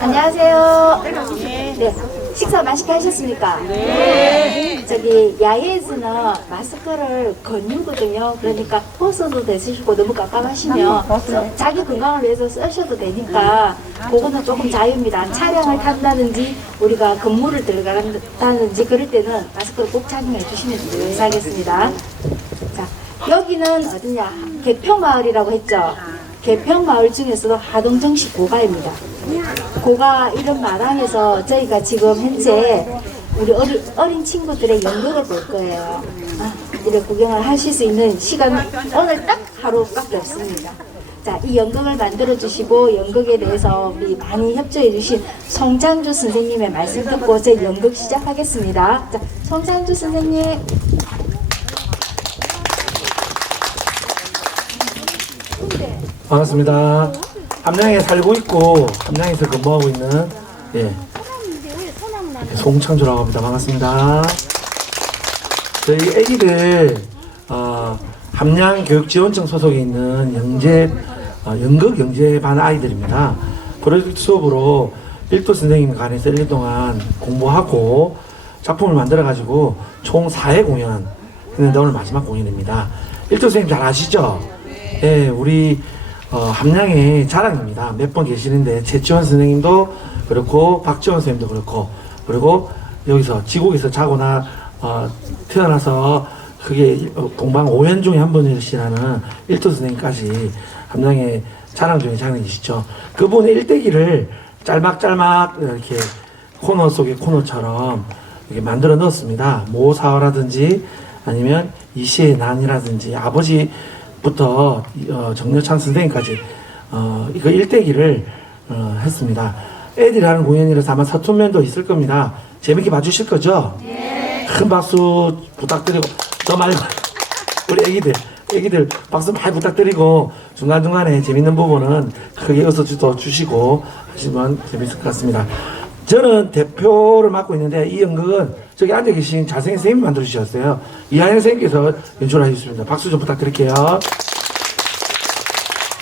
안녕하세요. 네, 식사 맛있게 하셨습니까? 네. 저기 야외에서는 마스크를 권유거든요. 그러니까 벗어도 되시고 너무 깜깜하시면 자기 건강을 위해서 쓰셔도 되니까 그거는 조금 자유입니다. 차량을 탄다든지 우리가 건물을 들어간다든지 그럴 때는 마스크를 꼭 착용해 주시면 감사하겠습니다. 자, 여기는 어디냐? 개평마을이라고 했죠. 개평마을 중에서도 하동정식 고가입니다. 고가 이런 마당에서 저희가 지금 현재 우리 어린 친구들의 연극을 볼 거예요. 이렇게 구경을 하실 수 있는 시간은 오늘 딱 하루밖에 없습니다. 자, 이 연극을 만들어 주시고 연극에 대해서 우리 많이 협조해 주신 송장주 선생님의 말씀 듣고 저희 연극 시작하겠습니다. 자, 송장주 선생님. 반갑습니다. 함양에 살고 있고 함양에서 근무하고 있는 송창주라고 합니다. 반갑습니다. 저희 애기들 함양교육지원청 소속에 있는 연극 영재반 아이들입니다. 프로젝트 수업으로 일도 선생님 간에서 1년 동안 공부하고 작품을 만들어 가지고 총 4회 공연 했는데 오늘 마지막 공연입니다. 일도 선생님 잘 아시죠? 예, 우리 함양의 자랑입니다. 몇 번 계시는데 최치원 선생님도 그렇고 박지원 선생님도 그렇고 그리고 여기서 지국에서 자고나 태어나서 그게 동방 5연 중에 한 분이시라는 일도 선생님까지 함양의 자랑 중에 자랑이시죠. 그분의 일대기를 짤막짤막 이렇게 코너 속의 코너처럼 이렇게 만들어 넣었습니다. 모사화라든지 아니면 이시의 난이라든지 아버지부터 정여찬 선생님까지 이거 일대기를 했습니다. 애들이 하는 공연이라서 아마 서툰면도 있을 겁니다. 재밌게 봐주실 거죠? 네. 큰 박수 부탁드리고 저 말고 우리 애기들 박수 많이 부탁드리고 중간중간에 재밌는 부분은 크게 웃어도 주시고 하시면 재밌을 것 같습니다. 저는 대표를 맡고 있는데 이 연극은 저기 앉아 계신 잘생긴 선생님이 만들어 주셨어요. 이하연 선생님께서 연출을 하셨습니다. 박수 좀 부탁드릴게요.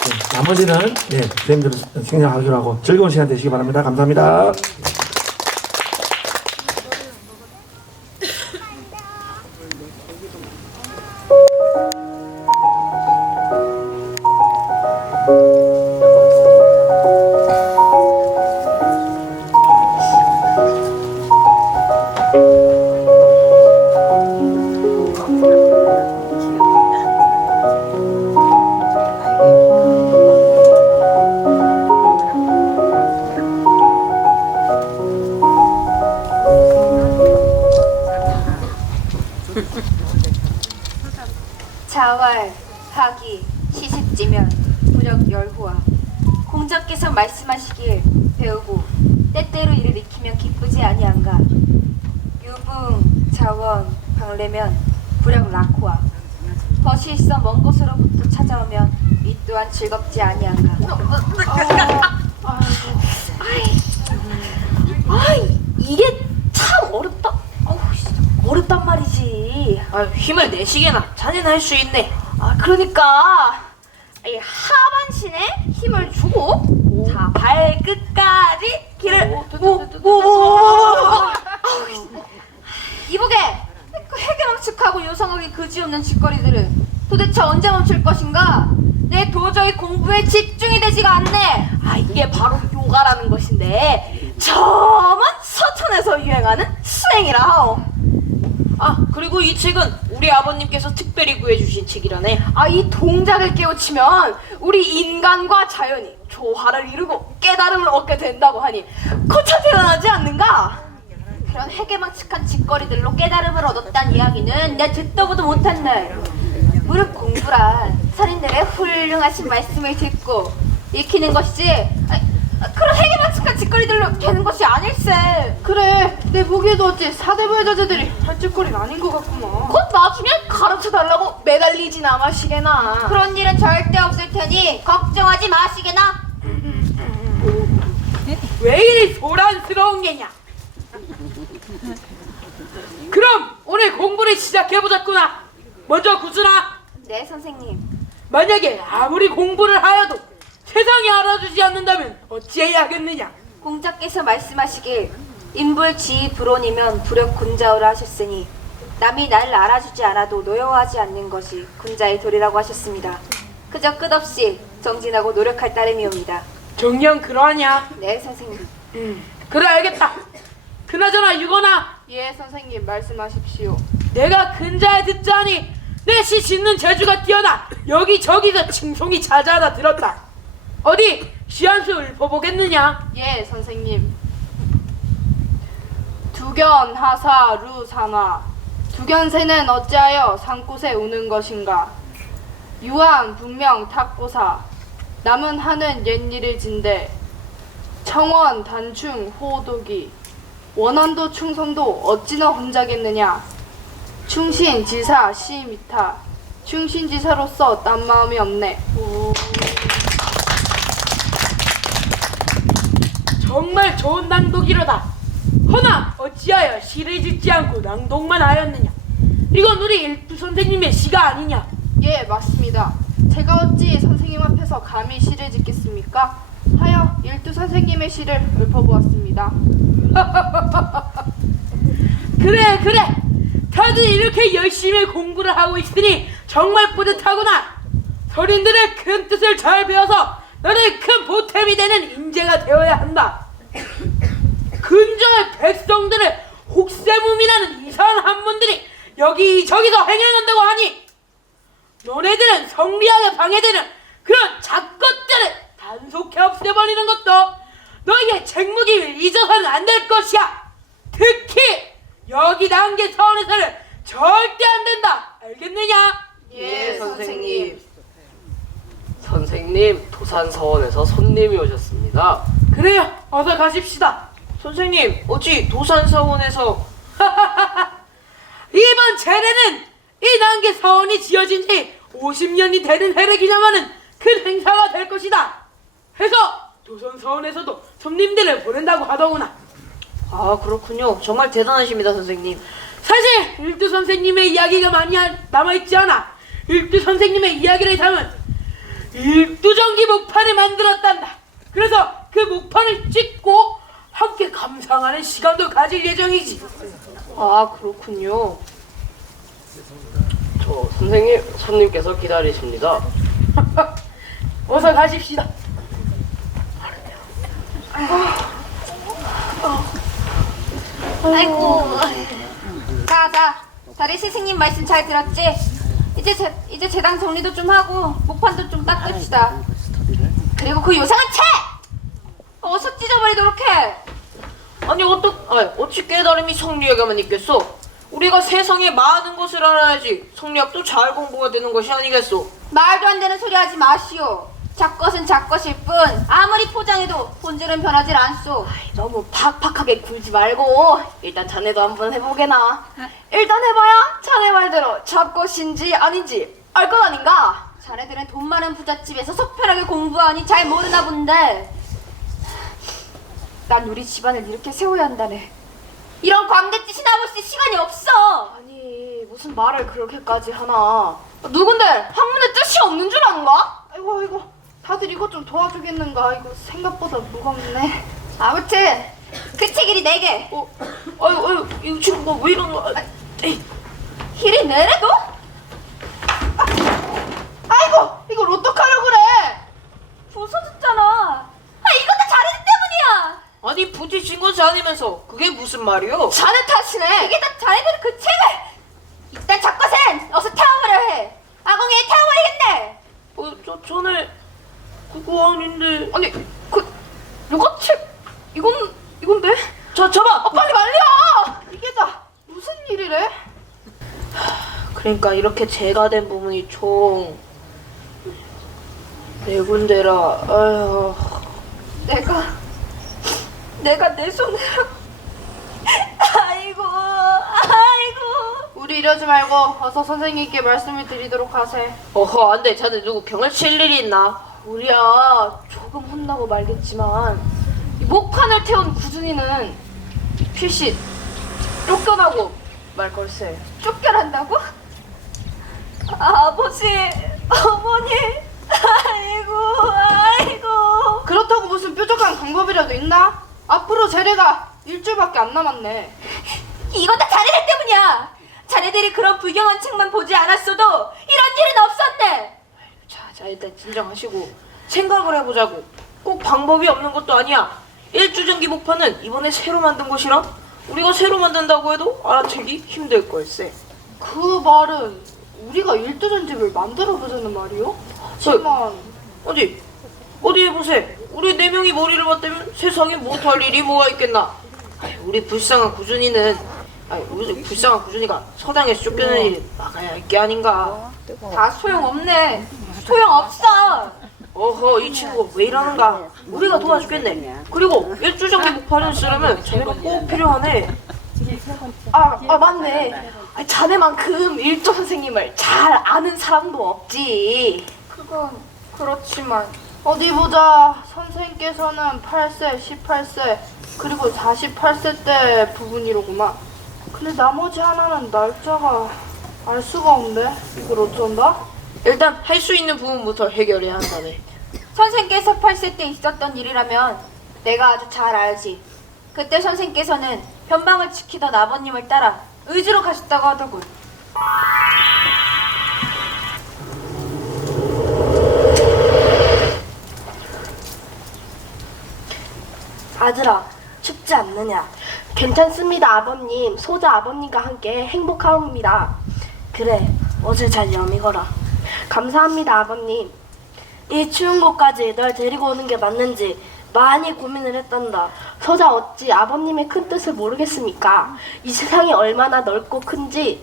네, 나머지는 선생님들 생략하기로 하고 즐거운 시간 되시기 바랍니다. 감사합니다. 자왈, 하기, 시습지면, 부적 열후와 공자께서 말씀하시길 배우고 때때로 이를 익히면 기쁘지 아니한가. 유붕, 자원, 방래면, 부력 낙후와 버실서 먼 곳으로부터 찾아오면 이 또한 즐겁지 아니한가. 이게 참 어렵다. 어렵단 말이지. 힘을 내시게나 자네는 할 수 있네. 그러니까 이 하반신에 힘을 주고 자 발끝까지 길을 이보게 그 해괴망측하고 요상하게 그지없는 짓거리들은 도대체 언제 멈출 것인가? 내 도저히 공부에 집중이 되지가 않네. 이게 바로 요가라는 것인데 저먼 서천에서 유행하는 수행이라 하오. 그리고 이 책은 우리 아버님께서 특별히 구해주신 책이라네. 이 동작을 깨우치면 우리 인간과 자연이 조화를 이루고 깨달음을 얻게 된다고 하니 거참 대단하지 않는가? 그런 해괴망측한 짓거리들로 깨달음을 얻었다는 이야기는 내가 듣도 보도 못했네. 무릇 공부란 선인들의 훌륭하신 말씀을 듣고 익히는 것이지 그런 해괴망측한 짓거리들로 되는 것이 아닐세. 그래, 내 보기에도 어찌 사대부의 자제들이 할 짓거리는 아닌 것 같구만. 곧 나중에 가르쳐달라고 매달리지나 마시게나. 그런 일은 절대 없을 테니 걱정하지 마시게나. 왜 이리 소란스러운 게냐? 그럼 오늘 공부를 시작해보자꾸나. 먼저 구순아, 네, 선생님. 만약에 아무리 공부를 하여도 세상이 알아주지 않는다면 어찌해야 하겠느냐? 공자께서 말씀하시길 인불지휘 불온이면 불역군자오라 하셨으니 남이 나를 알아주지 않아도 노여워하지 않는 것이 군자의 도리라고 하셨습니다. 그저 끝없이 정진하고 노력할 따름이옵니다. 정녕 그러하냐? 네, 선생님. 그래 알겠다. 그나저나 유건아, 예, 선생님 말씀하십시오. 내가 근자에 듣자니 내 시 짓는 재주가 뛰어나 여기저기서 칭송이 자자하다 들었다. 어디 시 한 수 읊어보겠느냐? 예, 선생님. 두견 하사 루산화 두견새는 어찌하여 산꽃에 우는 것인가? 유한 분명 탁고사 남은 하는 옛일을 진대 청원 단충 호도기 원한도 충성도 어찌나 혼자겠느냐? 충신지사 시미타 충신지사로서 딴 마음이 없네. 정말 좋은 낭독이로다. 허나 어찌하여 시를 짓지 않고 낭독만 하였느냐? 이건 우리 일두 선생님의 시가 아니냐? 예, 맞습니다. 제가 어찌 선생님 앞에서 감히 시를 짓겠습니까? 하여 일두 선생님의 시를 읊어보았습니다. 그래 그래, 다들 이렇게 열심히 공부를 하고 있으니 정말 뿌듯하구나. 서린들의 큰 뜻을 잘 배워서 너는 큰 보탬이 되는 인재가 되어야 한다. 근저의 백성들을 혹세무민하는 이상한 한문들이 여기저기서 행행한다고 하니 너네들은 성리학에 방해되는 그런 작것들을 단속해 없애버리는 것도 너희의 책무임을 잊어서는 안 될 것이야. 특히 여기 단계 서원에서는 절대 안 된다. 알겠느냐? 예, 선생님. 선생님, 도산서원에서 손님이 오셨습니다. 그래요, 어서 가십시다. 선생님, 어찌 도산서원에서 이번 재래는 이 단계 서원이 지어진 지 50년이 되는 해를 기념하는 큰 행사가 될 것이다. 해서 도선서원에서도 손님들을 보낸다고 하더구나. 아, 그렇군요. 정말 대단하십니다, 선생님. 사실 일두 선생님의 이야기가 많이 남아있지 않아. 일두 선생님의 이야기를 담은 일두전기 목판을 만들었단다. 그래서 그 목판을 찍고 함께 감상하는 시간도 가질 예정이지. 아, 그렇군요. 저 선생님, 손님께서 기다리십니다. 어서 가십시다. 아이고. 자, 다리 스승님 말씀 잘 들었지? 이제 재단 정리도 좀 하고 목판도 좀 닦읍시다. 그리고 그 요상한 책! 어서 찢어버리도록 해. 아니, 어찌 깨달음이 성리학에만 있겠소? 우리가 세상에 많은 것을 알아야지 성리학도 잘 공부가 되는 것이 아니겠소? 말도 안 되는 소리 하지 마시오. 작것은 작것일 뿐 아무리 포장해도 본질은 변하질 않소. 너무 팍팍하게 굴지 말고 일단 자네도 한번 해보게나. 일단 해봐야 자네 말대로 잡것인지 아닌지 알 것 아닌가? 자네들은 돈 많은 부잣집에서 속편하게 공부하니 잘 모르나 본데 난 우리 집안을 이렇게 세워야 한다네. 이런 광대짓이나 하고 있을 시간이 없어. 아니 무슨 말을 그렇게까지 하나. 누군데 학문에 뜻이 없는 줄 아는가? 아이고 다들 이것 좀 도와주겠는가? 이거 생각보다 무겁네. 아무튼 그 책 이리 4개. 아유, 이거 지금 뭐 왜 이런 거? 이리 내래도? 아이고 이걸 어떡하려고 그래? 부서졌잖아. 이거 다 자네들 때문이야. 아니, 부딪힌 것이 아니면서 그게 무슨 말이오? 자네 탓이네. 이게 다 자네들의 그 책을. 이딴 작것은 어서 태워버려 해. 아궁이에 태워버리겠네. 전에 그거 아닌데. 아니 요거 책 이건데? 잡아! 빨리 말려! 이게 다 무슨 일이래? 그러니까 이렇게 재가 된 부분이 총 4군데라. 아휴. 내가 내 손으로. 아이고. 우리 이러지 말고 어서 선생님께 말씀을 드리도록 하세. 어허, 안 돼. 자네 누구 병을 칠 일이 있나? 우리야 조금 혼나고 말겠지만 이 목판을 태운 구준이는 필시 쫓겨나고 말 걸세. 쫓겨난다고? 아버지, 어머니. 아이고. 그렇다고 무슨 뾰족한 방법이라도 있나? 앞으로 제례가 일주일밖에 안 남았네. 이건 다 자네들 때문이야. 자네들이 그런 불경한 책만 보지 않았어도 이런 일은 없었네. 자, 일단 진정하시고 생각을 해보자고. 꼭 방법이 없는 것도 아니야. 일주전기 목판은 이번에 새로 만든 것이라 우리가 새로 만든다고 해도 알아채기 힘들 걸세. 그 말은 우리가 일두전집을 만들어보자는 말이요? 하지만 어디 해보세. 우리 4명이 머리를 맞대면 세상에 못할 일이 뭐가 있겠나. 우리 불쌍한 구준이가 서당에서 쫓겨난 일을 막아야 할 게 아닌가. 다 소용없네. 소용없어. 어허, 이 친구가 왜 이러는가. 우리가 도와주겠네. 그리고 일주전기 목판을 쓰려면 자네가 꼭 필요하네. 맞네. 자네만큼 일조 선생님을 잘 아는 사람도 없지. 그건 그렇지만 어디 보자. 선생님께서는 8세, 18세, 그리고 48세 때 부분이로구만. 근데 나머지 하나는 날짜가 알 수가 없네. 이걸 어쩐다? 일단 할 수 있는 부분부터 해결해야 한다네. 선생께서 8세 때 있었던 일이라면 내가 아주 잘 알지. 그때 선생께서는 변방을 지키던 아버님을 따라 의주로 가셨다고 하더군. 아들아, 춥지 않느냐? 괜찮습니다, 아버님. 소자 아버님과 함께 행복하옵니다. 그래, 옷을 잘 여미거라. 감사합니다, 아버님. 이 추운 곳까지 널 데리고 오는 게 맞는지 많이 고민을 했단다. 소자 어찌 아버님의 큰 뜻을 모르겠습니까? 이 세상이 얼마나 넓고 큰지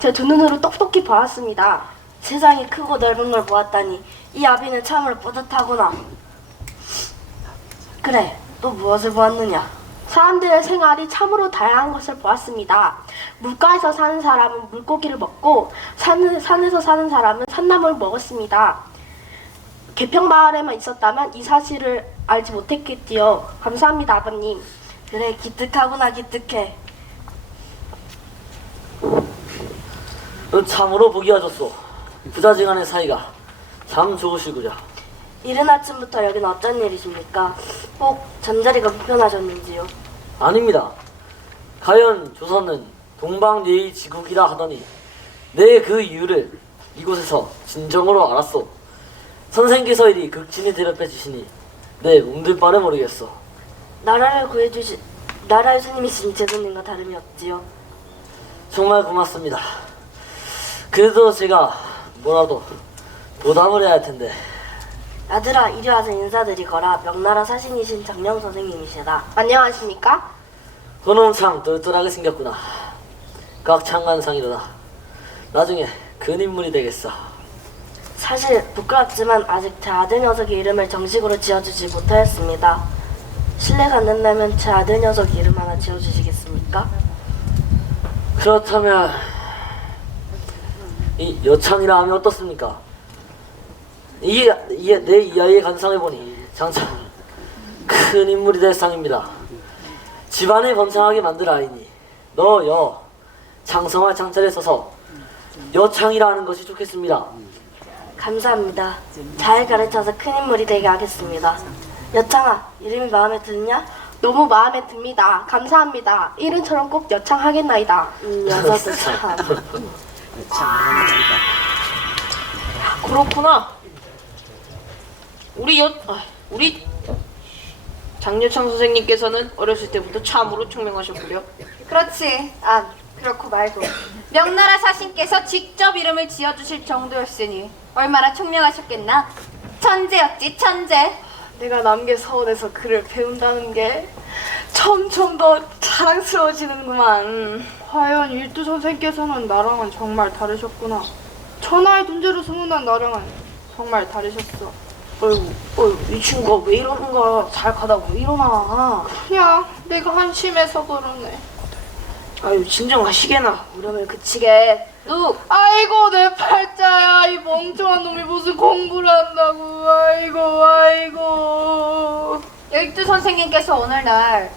제 두 눈으로 똑똑히 보았습니다. 세상이 크고 넓은 걸 보았다니 이 아비는 참으로 뿌듯하구나. 그래, 또 무엇을 보았느냐? 사람들의 생활이 참으로 다양한 것을 보았습니다. 물가에서 사는 사람은 물고기를 먹고 산에서 사는 사람은 산나물을 먹었습니다. 개평마을에만 있었다면 이 사실을 알지 못했겠지요. 감사합니다, 아버님. 그래, 기특하구나, 기특해. 참으로 복이 하셨소. 부자지간의 사이가 참 좋으시구려. 이른 아침부터 여긴 어쩐 일이십니까? 꼭 잠자리가 불편하셨는지요? 아닙니다. 가연 조선은 동방예의지국이라 하더니 내 그 이유를 이곳에서 진정으로 알았소. 선생께서 이리 극진히 대접해 주시니 내 몸둘 바를 모르겠소. 나라를 스님이신 제도님과 다름이 없지요. 정말 고맙습니다. 그래도 제가 뭐라도 보답을 해야 할 텐데. 아들아, 이리 와서 인사드리거라. 명나라 사신이신 정령 선생님이시다. 안녕하십니까? 그놈 참 똘똘하게 생겼구나. 각창관상이로다. 나중에 큰 인물이 되겠어. 사실 부끄럽지만 아직 제 아들 녀석의 이름을 정식으로 지어주지 못하였습니다. 실례가 안 된다면 제 아들 녀석 이름 하나 지어주시겠습니까? 그렇다면 이 여창이라 하면 어떻습니까? 내 이 아이의 관상해보니 장차 큰 인물이 될 상입니다. 집안을 번창하게 만들 아이니 너 장성할 창자를 써서 여창이라 하는 것이 좋겠습니다. 감사합니다. 잘 가르쳐서 큰 인물이 되게 하겠습니다. 여창아, 이름이 마음에 드느냐? 너무 마음에 듭니다. 감사합니다. 이름처럼 꼭 여창하겠나이다. 녀석도 참. 그렇구나. 우리 장여창 선생님께서는 어렸을 때부터 참으로 총명하셨구려. 그렇지. 그렇고 말고 명나라 사신께서 직접 이름을 지어주실 정도였으니 얼마나 총명하셨겠나. 천재였지, 천재. 내가 남계 서원에서 글을 배운다는 게 점점 더 자랑스러워지는구만. 과연 일두 선생께서는 나랑은 정말 다르셨구나. 천하의 존재로 소문난 나랑은 정말 다르셨어. 이 친구가 왜 이러는가. 잘 가다 왜 이러나. 그냥 내가 한심해서 그러네. 아유, 진정하시게나. 우려을 그치게. 뚝. 아이고 내 팔자야. 이 멍청한 놈이 무슨 공부를 한다고. 아이고. 일두 선생님께서 오늘날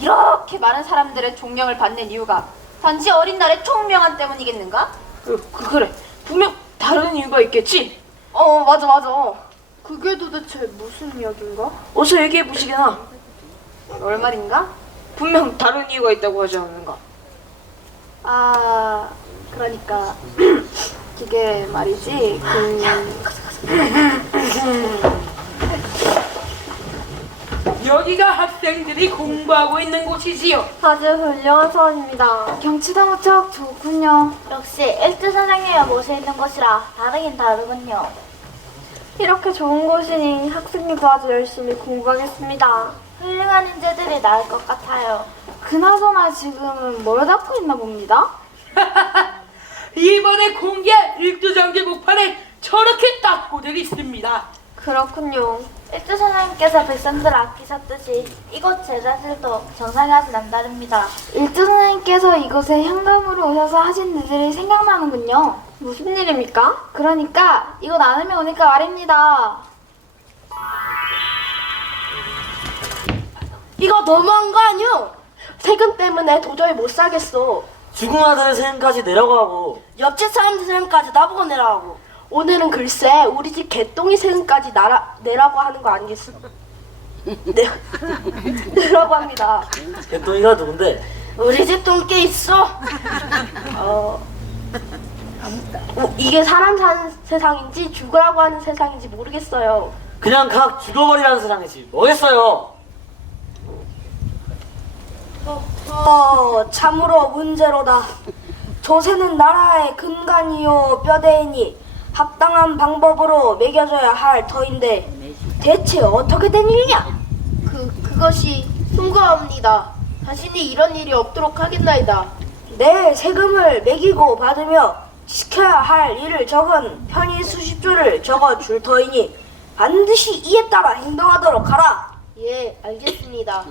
이렇게 많은 사람들의 존경을 받는 이유가 단지 어린 날의 총명함 때문이겠는가? 그래. 분명 다른 이유가 있겠지. 맞아. 그게 도대체 무슨 이야기인가? 어서 얘기해 보시게나. 얼마인가? 분명 다른 이유가 있다고 하지 않는가? 아, 그러니까 그게 말이지. 여기가 학생들이 공부하고 있는 곳이지요. 아주 훌륭한 사원입니다. 경치도 무척 좋군요. 역시 일주 선생님의 모셔 있는 곳이라 다르긴 다르군요. 이렇게 좋은 곳이니 학생들도 아주 열심히 공부하겠습니다. 훌륭한 인재들이 나을 것 같아요. 그나저나 지금은 뭘 닦고 있나 봅니다. 이번에 공개할 일두전기 목판에 저렇게 딱고들 있습니다. 그렇군요. 일주 선생님께서 백성들을 아끼셨듯이 이곳 제자들도 정상이 아주 남다릅니다. 일주 선생님께서 이곳에 현감으로 오셔서 하신 일들이 생각나는군요. 무슨 일입니까? 그러니까 이곳 안으면 오니까 말입니다. 이거 너무한 거 아니오? 세금 때문에 도저히 못 살겠어. 죽은 아들 세금까지 내라고 하고 옆집 사람들 세금까지 나보고 내라고. 오늘은 글쎄 우리 집 개똥이 세금까지 내라고 하는 거 아니겠어? 내라고 합니다. 개똥이가 누군데? 우리 집 똥개 있어. 이게 사람 사는 세상인지 죽으라고 하는 세상인지 모르겠어요. 그냥 각 죽어버리라는 세상이지 뭐겠어요. 참으로 문제로다. 조세는 나라의 근간이요 뼈대이니 합당한 방법으로 매겨줘야 할 터인데 대체 어떻게 된 일이냐? 그것이 숭고합니다. 다시는 이런 일이 없도록 하겠나이다. 내 세금을 매기고 받으며 지켜야 할 일을 적은 편의 수십조를 적어줄 터이니 반드시 이에 따라 행동하도록 하라. 예, 알겠습니다.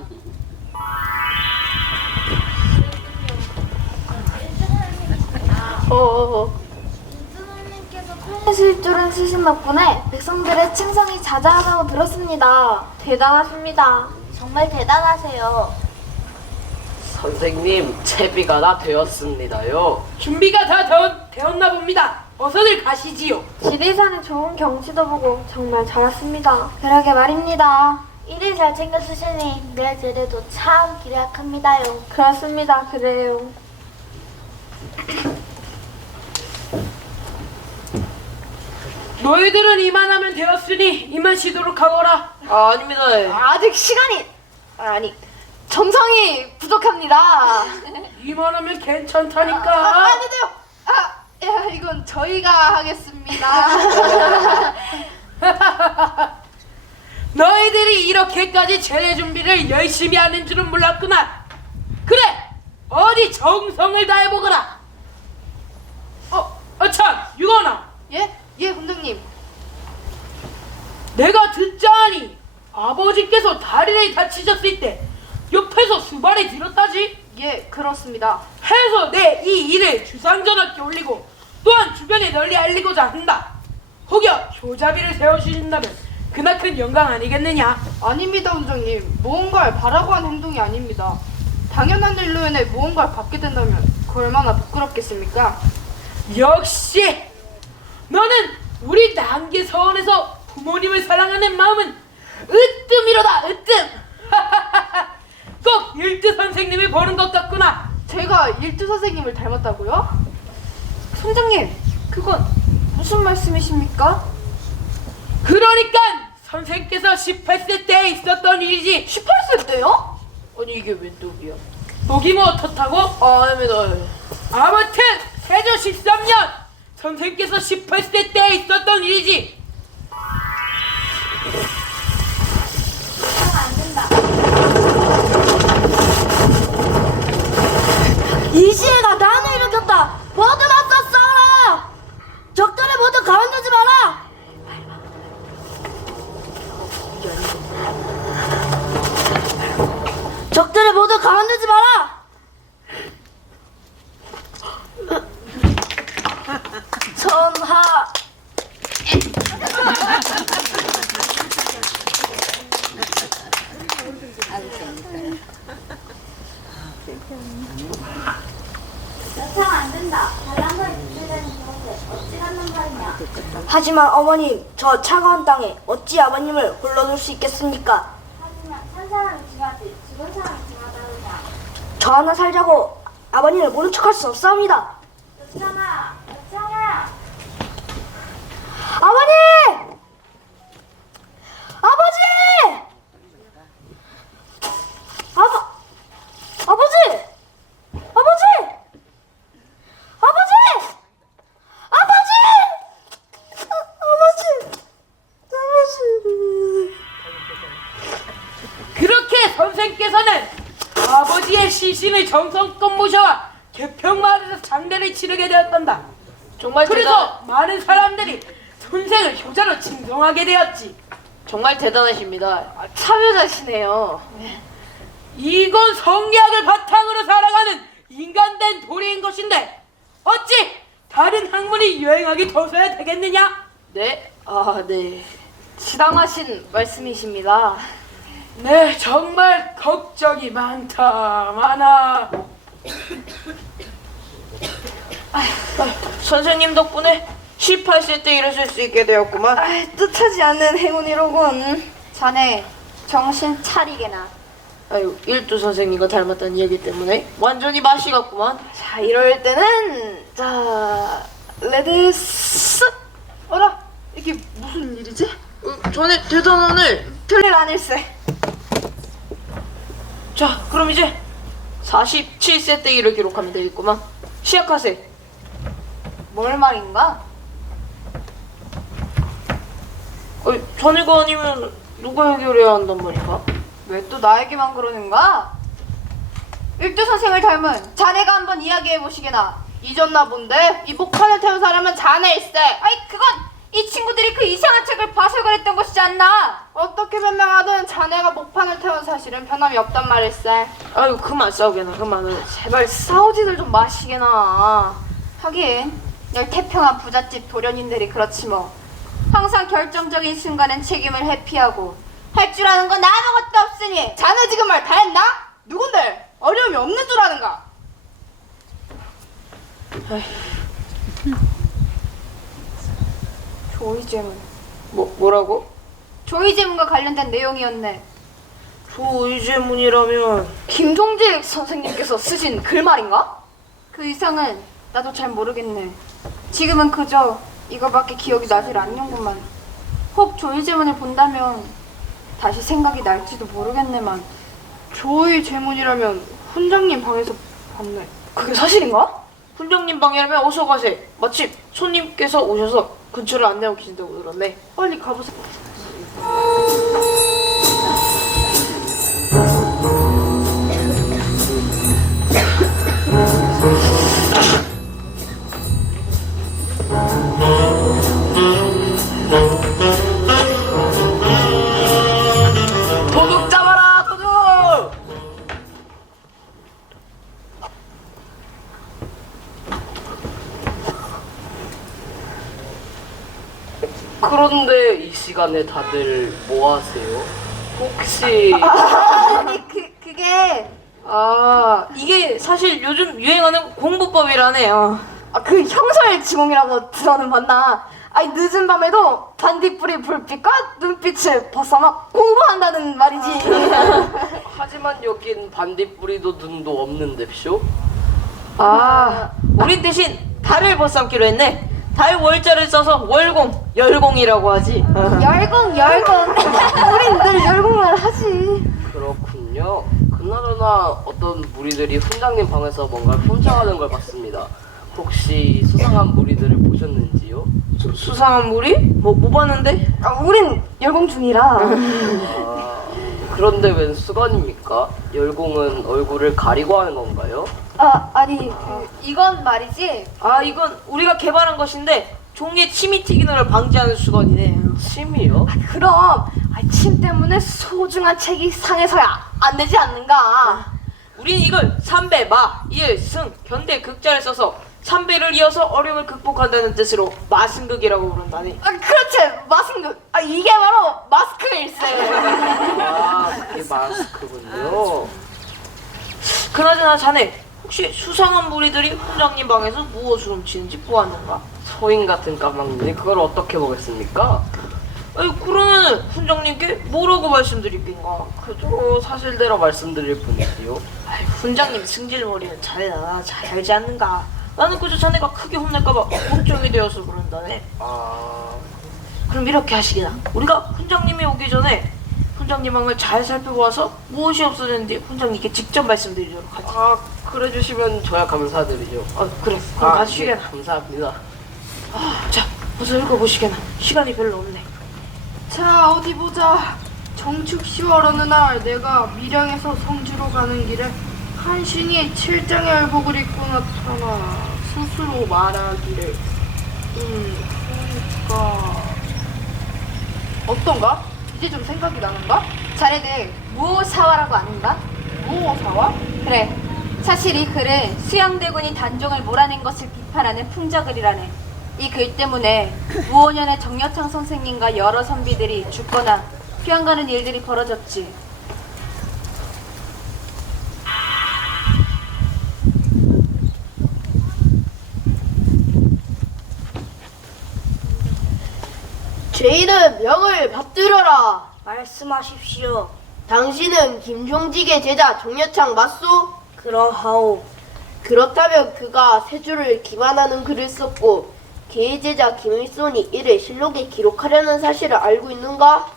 일주선생님께서 편의수입조를 쓰신 덕분에 백성들의 충성이 자자하다고 들었습니다. 대단하십니다. 정말 대단하세요. 선생님, 채비가 다 되었습니다요. 준비가 다 되었나 봅니다. 어서들 가시지요. 지리산의 좋은 경치도 보고 정말 잘 왔습니다. 그러게 말입니다. 일을 잘 챙겨주시니 내 제례도 참 기대합니다요. 그렇습니다. 그래요. 너희들은 이만하면 되었으니 이만 쉬도록 하거라. 아닙니다. 아직 시간이 아니 정성이 부족합니다. 이만하면 괜찮다니까. 아니요. 이건 저희가 하겠습니다. 너희들이 이렇게까지 제례 준비를 열심히 하는 줄은 몰랐구나. 그래, 어디 정성을 다해보거라. 참, 유건아. 예, 훈장님. 내가 듣자하니 아버지께서 다리를 다치셨을 때 옆에서 수발이 들었다지? 예, 그렇습니다. 해서 내 이 일을 주상전하께 올리고 또한 주변에 널리 알리고자 한다. 혹여 효자비를 세워주신다면 그나큰 영광 아니겠느냐? 아닙니다, 훈장님. 무언가를 바라고 한 행동이 아닙니다. 당연한 일로 인해 무언가를 받게 된다면 그 얼마나 부끄럽겠습니까? 역시 너는 우리 난계 서원에서 부모님을 사랑하는 마음은 으뜸이로다, 으뜸. 꼭 일두 선생님을 보는 것 같구나. 제가 일두 선생님을 닮았다고요? 훈장님, 그건 무슨 말씀이십니까? 그러니까 선생께서 18세 때 있었던 일이지. 18세 때요? 아니 이게 웬 떡이야? 보기 뭐 어떻다고? 아닙니다. 아무튼 세조 13년 선생께서 18세 때 있었던 일이지. 이 시해가 난을 일으켰다. 모두 맞서 싸워라. 적들을 모두 가만두지 마라. 적들을 모두 가만두지 마라. 전하. 안 된다. 달란서 입주되는 곳에 어찌 갔는 말이냐. 하지만 어머님, 저 차가운 땅에 어찌 아버님을 홀로 둘 수 있겠습니까? 하지만 한 사람이 중요하지. 죽은 사람이 지나다느냐? 저 하나 살자고 아버님을 모른 척할 수 없사옵니다. 여차나, 여차나. 아버님! 아버지! 아버지! 아버지! 아버지! 아버지! 아버지! 그렇게 선생께서는 아버지의 시신을 정성껏 모셔와 개평마을에서 장례를 치르게 되었단다. 정말 그래서 많은 사람들이 선생을 효자로 칭송하게 되었지. 정말 대단하십니다. 참여자시네요. 이건 성리학을 바탕으로 살아가는 인간된 도리인 것인데 어찌 다른 학문이 유행하기 둬서야 되겠느냐? 네? 네. 지당하신 말씀이십니다. 네, 정말 걱정이 많아. 선생님 덕분에 18세 때 일어설 수 있게 되었구만. 뜻하지 않는 행운이로군. 자네 정신 차리게나. 아유, 일두 선생님과 닮았다는 얘기 때문에 완전히 맛이 갔구만. 자, 이럴 때는 레드스. 어라, 이게 무슨 일이지? 전에 대단원을 틀릴 아닐세. 자, 그럼 이제 47세 때 일을 기록하면 되겠구만. 시작하세. 뭘 말인가? 자네가 아니면 누가 해결해야 한단 말인가? 왜 또 나에게만 그러는가? 일두 선생을 닮은 자네가 한번 이야기해 보시게나. 잊었나 본데? 이 목판을 태운 사람은 자네일세. 아이 그건 이 친구들이 그 이상한 책을 봐서 그랬던 것이지 않나? 어떻게 변명하든 자네가 목판을 태운 사실은 변함이 없단 말일세. 아유, 그만 싸우게나, 그만은. 제발 싸우지들 좀 마시게나. 하긴 열 태평한 부잣집 도련님들이 그렇지 뭐. 항상 결정적인 순간엔 책임을 회피하고 할 줄 아는 건 아무것도 없으니. 자네 지금 말 다 했나? 누군데? 어려움이 없는 줄 아는가? 조이제문. 뭐라고? 조이제문과 관련된 내용이었네. 조이제문이라면 김종직 선생님께서 쓰신 글 말인가? 그 이상은 나도 잘 모르겠네. 지금은 그저 이거밖에 기억이 나질 않는구만. 혹 조이제문을 본다면 다시 생각이 날지도 모르겠네만. 조의 제문이라면 훈장님 방에서 봤네. 그게 사실인가? 훈장님 방이라면 어서 가세. 마침 손님께서 오셔서 근처를 안내하고 계신다고 들었네. 빨리 가보세요. 도둑 잡아라, 도둑! 그런데 이 시간에 다들 뭐 하세요? 혹시 아니 그게 이게 사실 요즘 유행하는 공부법이라네요. 그 형사의 지공이라고 들어는 봤나? 아니 늦은 밤에도 반딧불이 불빛과 눈빛을 벗어나 공부한다는 말이지. 하지만 여긴 반딧불이도 눈도 없는데쇼? 우린 대신 달을 벗삼기로 했네. 달 월자를 써서 월공, 열공이라고 하지. 열공 우린 늘 열공을 하지. 그렇군요. 그나저나 어떤 무리들이 훈장님 방에서 뭔가를 훔쳐가는 걸 봤습니다. 혹시 수상한 무리들을 보셨는지요? 수상한 무리? 뭐 봤는데? 우린 열공 중이라. 그런데 웬 수건입니까? 열공은 얼굴을 가리고 하는 건가요? 아니 이건 말이지. 이건 우리가 개발한 것인데 종이에 침이 튀기는 걸 방지하는 수건이네. 침이요? 그럼 침 때문에 소중한 책이 상해서야 안 되지 않는가? 우린 이걸 삼배, 마, 이을, 승, 견대, 극자를 써서 삼배를 이어서 어려움을 극복한다는 뜻으로 마승극이라고 부른다네. 그렇지, 마승극. 이게 바로 마스크일세. 그게 마스크군요. 그나저나 자네 혹시 수상한 무리들이 훈장님 방에서 무엇을 훔치는지 보았는가? 소인 같은 까막눈이 그걸 어떻게 보겠습니까? 아니 그러면 훈장님께 뭐라고 말씀드릴긴가? 그저 사실대로 말씀드릴 뿐이지요. 아이 훈장님 승질머리는 잘 알지 않는가? 나는 그저 자네가 크게 혼날까봐 걱정이 되어서 그런다네. 그럼 이렇게 하시기나. 우리가 훈장님이 오기 전에 훈장님 방을 잘 살펴보아서 무엇이 없어졌는지 훈장님께 직접 말씀드리도록 하지. 그래 주시면 저야 감사드리죠. 그래. 그럼 가시게나. 예, 감사합니다. 자, 어서 읽어보시게나. 시간이 별로 없네. 자, 어디 보자. 정축 10월 어느 날 내가 밀양에서 성주로 가는 길에 한 신이 7장의 열복을 입고 나타나 스스로 말하기를 그러니까 어떤가? 이제 좀 생각이 나는가? 자네들 무오사화라고 아는가? 무오사화? 그래. 사실 이 글은 수양대군이 단종을 몰아낸 것을 비판하는 풍자글이라네. 이 글 때문에 무오년의 정여창 선생님과 여러 선비들이 죽거나 피한가는 일들이 벌어졌지. 죄인은 명을 받들어라. 말씀하십시오. 당신은 김종직의 제자 정여창 맞소? 그러하오. 그렇다면 그가 세조를 기만하는 글을 썼고 그의 제자 김일손이 이를 실록에 기록하려는 사실을 알고 있는가?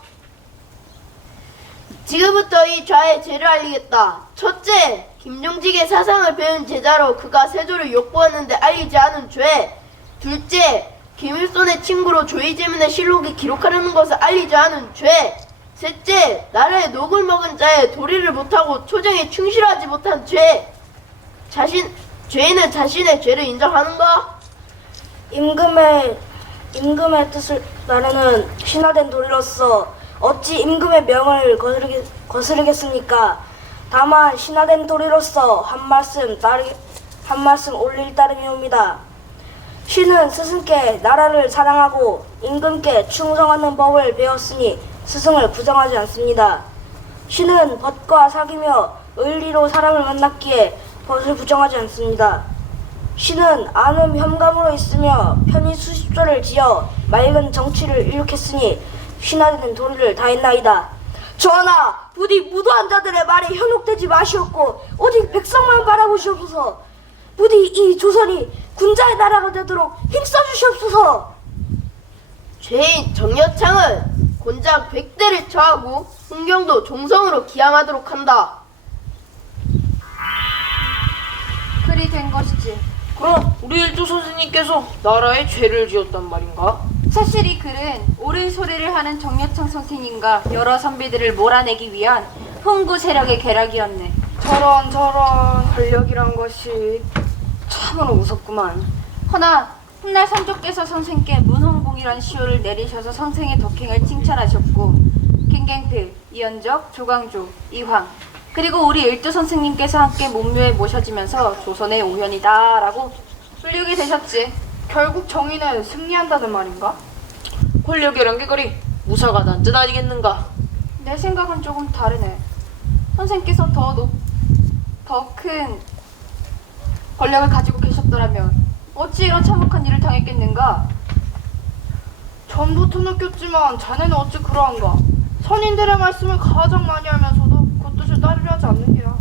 지금부터 이 좌의 죄를 알리겠다. 첫째, 김종직의 사상을 배운 제자로 그가 세조를 욕보았는데 알리지 않은 죄. 둘째, 김일손의 친구로 조이제문의 실록에 기록하려는 것을 알리지 않은 죄. 셋째, 나라의 녹을 먹은 자의 도리를 못하고 초정에 충실하지 못한 죄. 죄인은 자신의 죄를 인정하는가? 임금의 뜻을 따르는 신화된 도리로서 어찌 임금의 명을 거스르겠습니까? 다만 신화된 도리로서 한 말씀 올릴 따름이옵니다. 신은 스승께 나라를 사랑하고 임금께 충성하는 법을 배웠으니 스승을 부정하지 않습니다. 신은 벗과 사귀며 의리로 사람을 만났기에 벗을 부정하지 않습니다. 신은 안음 현감으로 있으며 편히 수십조를 지어 맑은 정치를 일으켰으니 신화되는 도리를 다했나이다. 전하, 부디 무도한 자들의 말에 현혹되지 마시옵고 오직 백성만 바라보시옵소서. 부디 이 조선이 군자의 나라가 되도록 힘써주시옵소서. 죄인 정여창은 곤장 100대를 처하고 훈경도 종성으로 기양하도록 한다. 글이 된 것이지. 그럼 우리 일조 선생님께서 나라에 죄를 지었단 말인가? 사실 이 글은 옳은 소리를 하는 정여창 선생님과 여러 선비들을 몰아내기 위한 흥구 세력의 계략이었네. 저런 권력이란 것이 참으로 무섭구만. 허나 훗날 선조께서 선생께 문홍공이란 시호를 내리셔서 선생의 덕행을 칭찬하셨고 김갱필, 이연적, 조광조, 이황 그리고 우리 일두 선생님께서 함께 문묘에 모셔지면서 조선의 오현이다 라고 불리우게 되셨지. 결국 정의는 승리한다는 말인가? 권력이란 게 그리 무사가 난 뜻 아니겠는가? 내 생각은 조금 다르네. 선생께서 더 큰 권력을 가지고 계셨더라면 어찌 이런 참혹한 일을 당했겠는가? 전부터 느꼈지만 자네는 어찌 그러한가? 선인들의 말씀을 가장 많이 하면서도 그 뜻을 따르려 하지 않는 게야.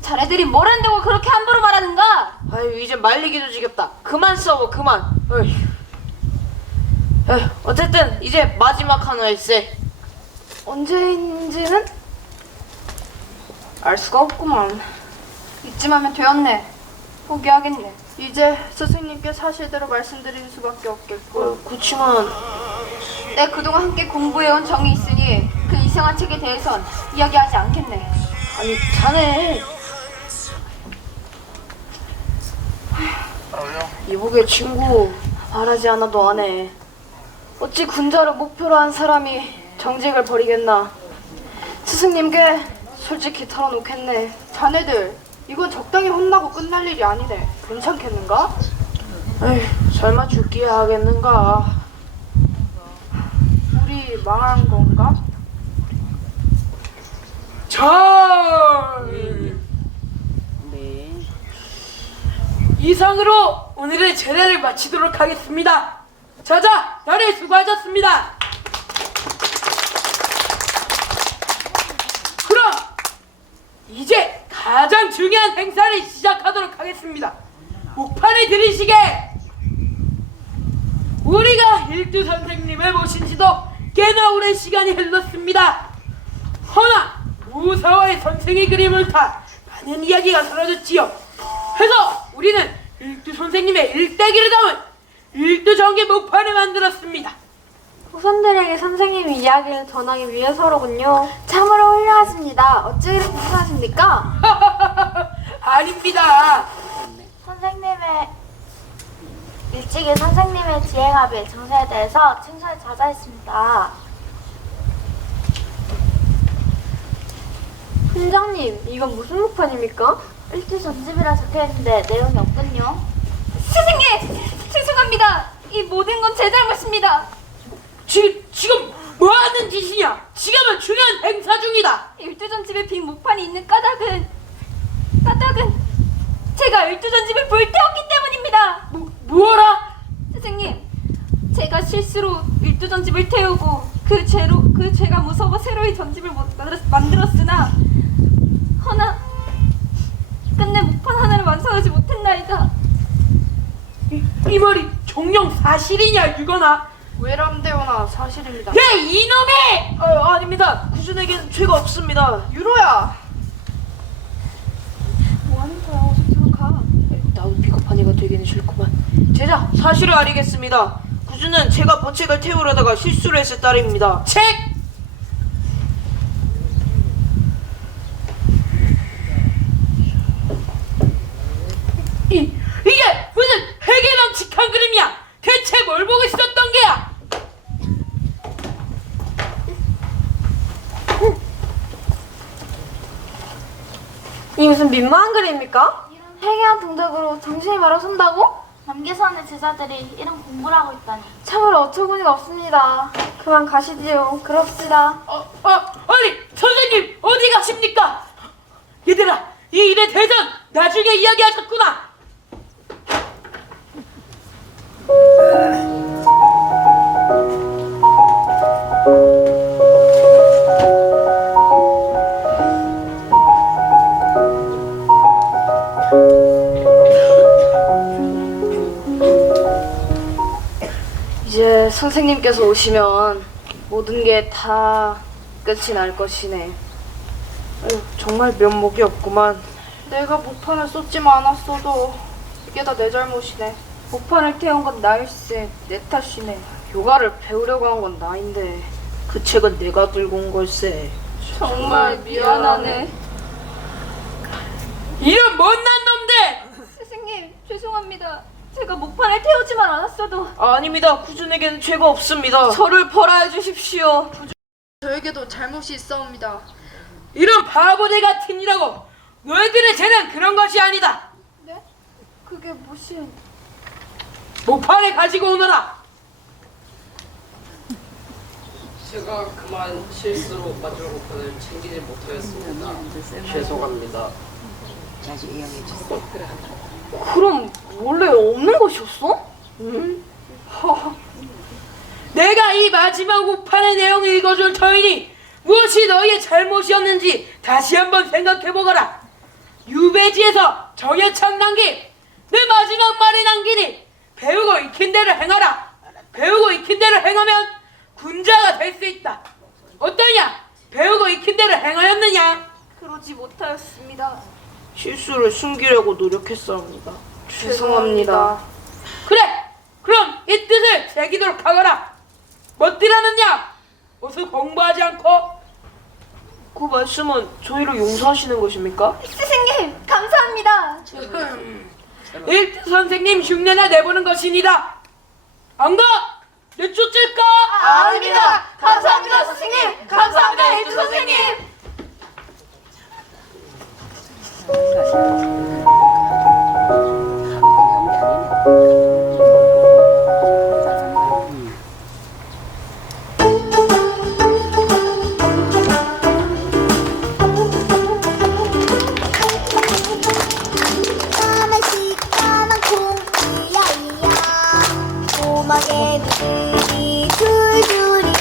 자네들이 뭘 한다고 그렇게 함부로 말하는가? 아유 이제 말리기도 지겹다. 그만 싸워 그만. 에휴, 어쨌든 이제 마지막 하나일세. 언제인지는 알 수가 없구만. 이쯤 하면 되었네. 포기하겠네. 이제 스승님께 사실대로 말씀드릴 수밖에 없겠고. 그치만 내 그동안 함께 공부해온 정이 있으니 그 이상한 책에 대해선 이야기하지 않겠네. 아니 자네 이복의 친구 말하지 않아도 아네. 어찌 군자를 목표로 한 사람이 정직을 버리겠나. 스승님께 솔직히 털어놓겠네. 자네들 이건 적당히 혼나고 끝날 일이 아니네. 괜찮겠는가? 에휴 설마 죽기야 하겠는가. 우리 망한 건가? 자, 네. 이상으로 오늘의 제례를 마치도록 하겠습니다. 자자, 다들 수고하셨습니다. 이제 가장 중요한 행사를 시작하도록 하겠습니다. 목판을 들으시게. 우리가 일두 선생님을 모신 지도 꽤나 오랜 시간이 흘렀습니다. 허나 무사와의 선생의 그림을 타 많은 이야기가 사라졌지요. 그래서 우리는 일두 선생님의 일대기를 담은 일두 전기 목판을 만들었습니다. 후손들에게 선생님의 이야기를 전하기 위해서로군요. 참으로 훌륭하십니다. 어찌 이렇게 훌륭하십니까? 아닙니다. 선생님의 일찍이 선생님의 지행합의 정세에 대해서 칭찬을 자자했습니다. 훈장님, 이건 무슨 목판입니까? 일주 전집이라 적혀있는데 내용이 없군요. 스승님! 죄송합니다. 이 모든 건 제 잘못입니다. 지금 뭐 하는 짓이냐? 지금은 중요한 행사 중이다. 일두전집에 빈 목판이 있는 까닭은 제가 일두전집을 불태웠기 때문입니다. 뭐라? 스승님, 제가 실수로 일두전집을 태우고 그 죄가 무서워 새로이 전집을 만들었으나 허나 끝내 목판 하나를 완성하지 못했나이다. 이 말이 정녕 사실이냐 유건아? 외람되거나 사실입니다. 야 이놈이! 아닙니다. 구준에겐 죄가 없습니다. 유로야. 뭐하는 거야? 어서 들어가. 나도 비겁한 애가 되기는 싫구만. 제자, 사실을 알리겠습니다. 구준은 제가 버책을 태우려다가 실수를 했을 따름입니다. 책! 이게 무슨 회계망측한 그림이야? 대체 뭘 보고 있었던 게야? 이 무슨 민망한 글입니까? 이런 회개한 동작으로 정신이 바로 선다고? 남계선의 제자들이 이런 공부를 하고 있다니 참으로 어처구니가 없습니다. 그만 가시지요. 그럽시다. 아니 선생님 어디 가십니까? 얘들아 이 일에 대해선 나중에 이야기하셨구나. 이제 선생님께서 오시면 모든 게 다 끝이 날 것이네. 아유, 정말 면목이 없구만. 내가 목판을 쏟지만 않았어도 이게 다 내 잘못이네. 목판을 태운 건 나일세, 내 탓이네. 요가를 배우려고 한 건 나인데. 그 책은 내가 들고 온 걸세. 정말 미안하네. 이런 못난 놈들! 스승님, 죄송합니다. 제가 목판을 태우지만 않았어도 아닙니다. 구준에게는 죄가 없습니다. 저를 벌하여 주십시오. 저에게도 잘못이 있사옵니다. 이런 바보들 같은 이라고 너희들의 죄는 그런 것이 아니다. 네? 그게 무슨... 목판을 가지고 오너라. 제가 그만 실수로 마지막 목판을 챙기지 못하였습니다. 죄송합니다. 그럼 원래 없는 것이었어? 내가 이 마지막 목판의 내용을 읽어줄 터이니 무엇이 너희의 잘못이었는지 다시 한번 생각해보거라. 유배지에서 정예창 남긴 내 마지막 말이 남기니 배우고 익힌 대로 행하라. 배우고 익힌 대로 행하면 군자가 될 수 있다. 어떠냐? 배우고 익힌 대로 행하였느냐? 그러지 못하였습니다. 실수를 숨기려고 노력했사옵니다. 죄송합니다. 그래! 그럼 이 뜻을 새기도록 하거라. 멋디라느냐? 어서 공부하지 않고? 그 말씀은 저희를 용서하시는 것입니까? 스승님, 감사합니다. 일두 선생님 흉내나 내보는 것이니다. 안가? 내쫓을까? 아닙니다. 감사합니다, 스승님. 감사합니다, 일두 선생님. 까만 콩이야이야 꼬마개 들이 줄줄이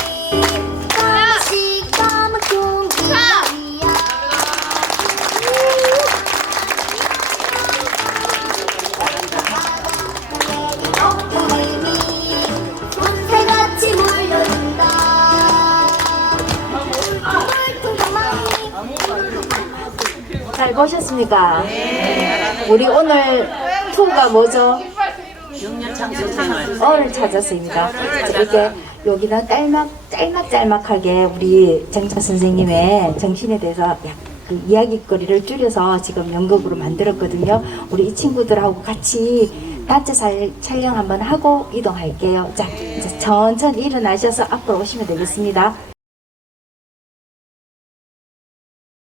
까만 콩이야이야 보셨습니까? 우리 오늘 투가 뭐죠? 어를 찾았습니다. 이렇게 여기는 짤막짤막하게 우리 정자 선생님의 정신에 대해서 그 이야기거리를 줄여서 지금 연극으로 만들었거든요. 우리 이 친구들하고 같이 단체 촬영 한번 하고 이동할게요. 자, 이제 천천히 일어나셔서 앞으로 오시면 되겠습니다.